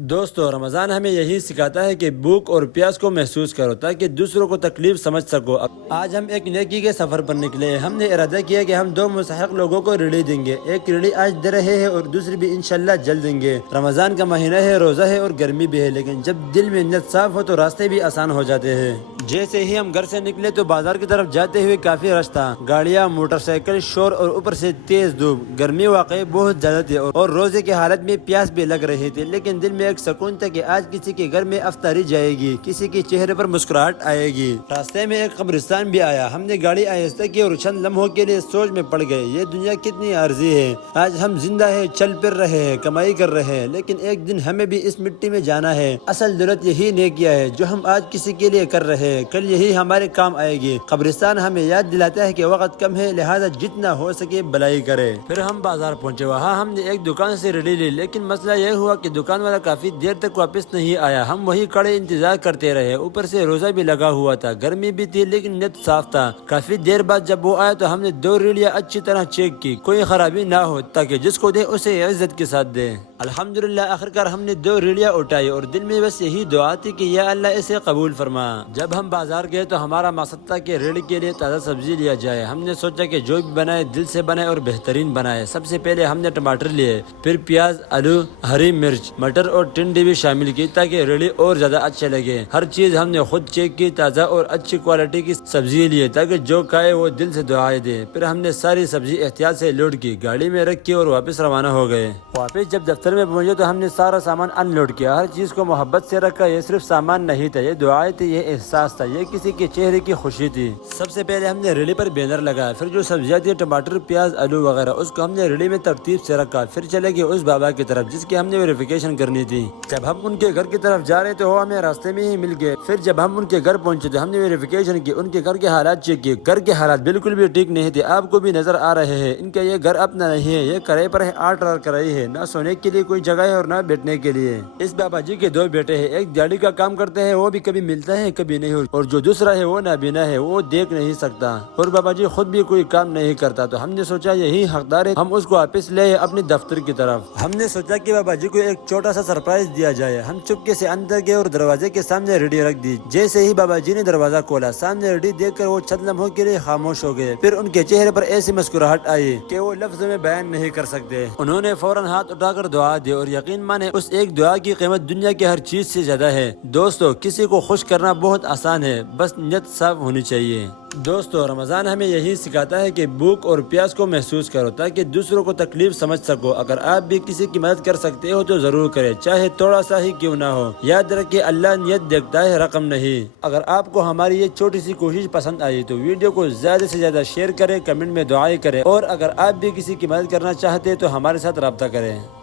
دوستو، رمضان ہمیں یہی سکھاتا ہے کہ بھوک اور پیاس کو محسوس کرو تاکہ دوسروں کو تکلیف سمجھ سکو۔ آج ہم ایک نیکی کے سفر پر نکلے ہیں۔ ہم نے ارادہ کیا کہ ہم دو مستحق لوگوں کو ریڑھی دیں گے۔ ایک ریڑھی آج دے رہے ہیں اور دوسری بھی انشاءاللہ جلد دیں گے۔ رمضان کا مہینہ ہے، روزہ ہے اور گرمی بھی ہے، لیکن جب دل میں نیت صاف ہو تو راستے بھی آسان ہو جاتے ہیں۔ جیسے ہی ہم گھر سے نکلے تو بازار کی طرف جاتے ہوئے کافی رش تھا، گاڑیاں، موٹر سائیکل، شور اور اوپر سے تیز دھوپ۔ گرمی واقعی بہت زیادہ تھی اور روزے کی حالت میں پیاس بھی لگ رہی تھی، لیکن دل میں ایک سکون تھا کہ آج کسی کے گھر میں افطاری جائے گی، کسی کے چہرے پر مسکراہٹ آئے گی۔ راستے میں ایک قبرستان بھی آیا، ہم نے گاڑی آہستہ کی اور چند لمحوں کے لیے سوچ میں پڑ گئے، یہ دنیا کتنی عارضی ہے۔ آج ہم زندہ ہیں، چل پھر رہے ہیں، کمائی کر رہے ہیں، لیکن ایک دن ہمیں بھی اس مٹی میں جانا ہے۔ اصل دولت یہی نیکیاں ہے جو ہم آج کسی کے لیے کر رہے ہیں، کل یہی ہمارے کام آئے گی۔ قبرستان ہمیں یاد دلاتا ہے کہ وقت کم ہے، لہذا جتنا ہو سکے بھلائی کرے۔ پھر ہم بازار پہنچے، وہاں ہم نے ایک دکان سے ریڑھی لی، لیکن مسئلہ یہ ہوا کہ دکان والا کافی دیر تک واپس نہیں آیا۔ ہم وہی کھڑے انتظار کرتے رہے، اوپر سے روزہ بھی لگا ہوا تھا، گرمی بھی تھی، لیکن نیت صاف تھا۔ کافی دیر بعد جب وہ آیا تو ہم نے دو ریڑھیاں اچھی طرح چیک کی، کوئی خرابی نہ ہو، تاکہ جس کو دے اسے عزت کے ساتھ دے۔ الحمدللہ آخرکار ہم نے دو ریڑھیاں اٹھائی اور دل میں بس یہی دعا تھی کہ یا اللہ اسے قبول فرما۔ جب ہم بازار گئے تو ہمارا مقصد تھا کہ ریڑھی کے لیے تازہ سبزی لیا جائے۔ ہم نے سوچا کہ جو بھی بنائے دل سے بنائے اور بہترین بنائے۔ سب سے پہلے ہم نے ٹماٹر لیے، پھر پیاز، آلو، ہری مرچ، مٹر اور ٹنڈی بھی شامل کی تاکہ ریڑھی اور زیادہ اچھے لگے۔ ہر چیز ہم نے خود چیک کی، تازہ اور اچھی کوالٹی کی سبزی لیے تاکہ جو کھائے وہ دل سے دعائیں دے۔ پھر ہم نے ساری سبزی احتیاط سے لوڈ کی، گاڑی میں رکھی اور واپس روانہ ہو گئے۔ واپس جب دفتر میں پہنچے تو ہم نے سارا سامان ان لوڈ کیا، ہر چیز کو محبت سے رکھا۔ یہ صرف سامان نہیں تھا، یہ دعائیں تھی، یہ احساس تھا، یہ کسی کے چہرے کی خوشی تھی۔ سب سے پہلے ہم نے ریڑھی پر بینر لگایا، پھر جو سبزیاں تھی، ٹماٹر، پیاز، آلو وغیرہ، اس کو ہم نے ریڑھی میں ترتیب سے رکھا۔ پھر چلے گئے اس بابا کی طرف جس کی ہم نے ویریفیکیشن کرنی تھی۔ جب ہم ان کے گھر کی طرف جا رہے تو وہ ہمیں راستے میں ہی مل گئے۔ پھر جب ہم ان کے گھر پہنچے تو ہم نے ویریفیکیشن کی، ان کے گھر کے حالات چیک کیے۔ گھر کے حالات بالکل بھی ٹھیک نہیں تھے، آپ کو بھی نظر آ رہے ہیں۔ ان کا یہ گھر اپنا نہیں ہے، یہ کرائے پر ہے، 8 کرائے ہے، نہ سونے کے لیے کوئی جگہ ہے اور نہ بیٹھنے کے لیے۔ اس بابا جی کے دو بیٹے ہیں، ایک دیہڑی کا کام کرتے ہیں، وہ بھی کبھی ملتا ہے کبھی نہیں، اور جو دوسرا ہے وہ نابینا ہے، وہ دیکھ نہیں سکتا، اور بابا جی خود بھی کوئی کام نہیں کرتا۔ تو ہم نے سوچا یہی حقدار ہے، ہم اس کو واپس لے اپنے دفتر کی طرف۔ ہم نے سوچا کہ بابا جی کو ایک چھوٹا سا سرپرائز دیا جائے۔ ہم چپکے سے اندر گئے اور دروازے کے سامنے ریڑھی رکھ دی۔ جیسے ہی بابا جی نے دروازہ کھولا، سامنے ریڑھی دیکھ کر وہ چند لمحوں کے لیے خاموش ہو گئے، پھر ان کے چہرے پر ایسی مسکراہٹ آئی کہ وہ لفظوں میں بیان نہیں کر سکتے۔ انہوں نے فوراً ہاتھ اٹھا کر دعا دی، اور یقین مانے اس ایک دعا کی قیمت دنیا کی ہر چیز سے زیادہ ہے۔ دوستو، کسی کو خوش کرنا بہت آسان ہے، بس نیت صاف ہونی چاہیے۔ دوستو، رمضان ہمیں یہی سکھاتا ہے کہ بھوک اور پیاس کو محسوس کرو تاکہ دوسروں کو تکلیف سمجھ سکو۔ اگر آپ بھی کسی کی مدد کر سکتے ہو تو ضرور کریں، چاہے تھوڑا سا ہی کیوں نہ ہو۔ یاد رکھیں، اللہ نیت دیکھتا ہے، رقم نہیں۔ اگر آپ کو ہماری یہ چھوٹی سی کوشش پسند آئی تو ویڈیو کو زیادہ سے زیادہ شیئر کریں، کمنٹ میں دعائیں کریں، اور اگر آپ بھی کسی کی مدد کرنا چاہتے تو ہمارے ساتھ رابطہ کریں۔